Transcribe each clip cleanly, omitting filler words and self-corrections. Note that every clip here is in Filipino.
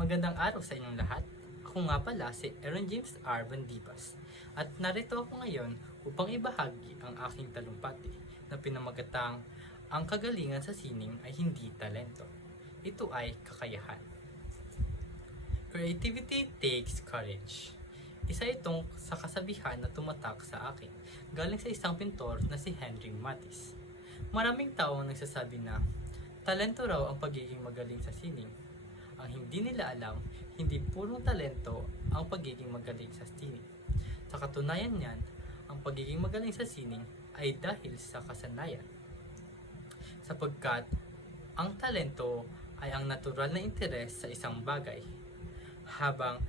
Magandang araw sa inyong lahat. Ako nga pala si Aaron James R. Bandibas at narito ako ngayon upang ibahagi ang aking talumpati na pinamagatang ang kagalingan sa sining ay hindi talento. Ito ay kakayahan. Creativity takes courage. Isa itong sa kasabihan na tumatak sa akin galing sa isang pintor na si Henry Matisse. Maraming tao ang nagsasabi na talento raw ang pagiging magaling sa sining. Ang hindi nila alam, hindi purong talento ang pagiging magaling sa sining. Sa katunayan niyan, ang pagiging magaling sa sining ay dahil sa kasanayan. Sapagkat ang talento ay ang natural na interes sa isang bagay, habang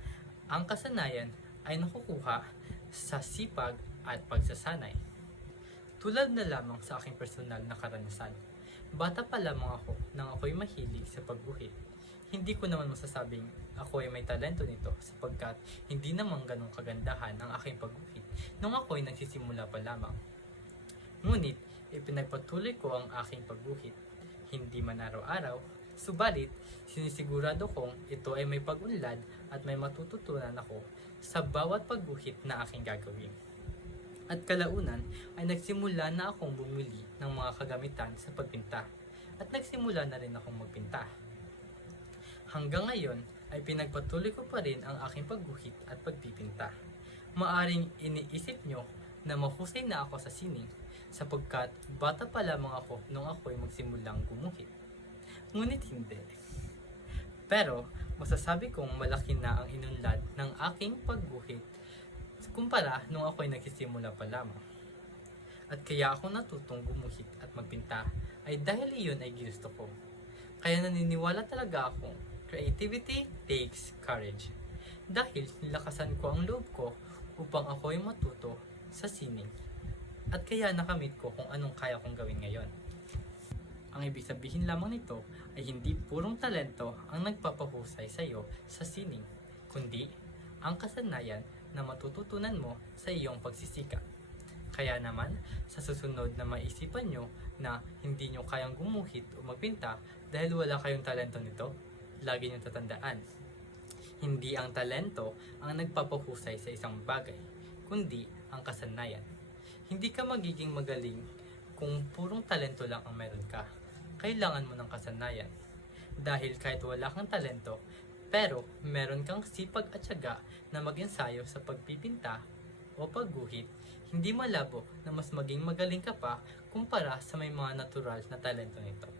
ang kasanayan ay nakukuha sa sipag at pagsasanay. Tulad na lamang sa aking personal na karanasan, bata pa lamang ako nang ako'y mahilig sa pagguhit. Hindi ko naman masasabing ako ay may talento nito sapagkat hindi naman ganong kagandahan ang aking pagguhit nung ako'y nagsisimula pa lamang. Ngunit, ipinagpatuloy ko ang aking pagguhit. Hindi man araw-araw, subalit sinisigurado kong ito ay may pag-unlad at may matututunan ako sa bawat pagguhit na aking gagawin. At kalaunan ay nagsimula na akong bumili ng mga kagamitan sa pagpinta at nagsimula na rin akong magpinta. Hanggang ngayon ay pinagpatuloy ko pa rin ang aking pagguhit at pagpipinta. Maaring iniisip nyo na mahusay na ako sa sining sapagkat bata pa lamang ako nung ako'y magsimulang gumuhit. Ngunit hindi. Pero masasabi kong malaki na ang inunlad ng aking pagguhit kumpara nung ako'y nagsisimula pa lamang. At kaya ako natutong gumuhit at magpinta ay dahil iyon ay ginusto ko. Kaya naniniwala talaga akong creativity takes courage. Dahil nilakasan ko ang loob ko upang ako'y matuto sa sining. At kaya nakamit ko kung anong kaya kong gawin ngayon. Ang ibig sabihin lamang nito ay hindi purong talento ang nagpapahusay sa iyo sa sining, kundi ang kasanayan na matututunan mo sa iyong pagsisikap. Kaya naman, sa susunod na maisipan nyo na hindi nyo kayang gumuhit o magpinta dahil wala kayong talento nito, lagi nyo tatandaan. Hindi ang talento ang nagpapahusay sa isang bagay, kundi ang kasanayan. Hindi ka magiging magaling kung purong talento lang ang meron ka. Kailangan mo ng kasanayan. Dahil kahit wala kang talento, pero meron kang sipag at tiyaga na mag-ensayo sa pagpipinta o pagguhit, hindi malabo na mas maging magaling ka pa kumpara sa may mga natural na talento nito.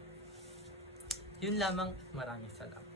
Yun lamang at maraming salamat.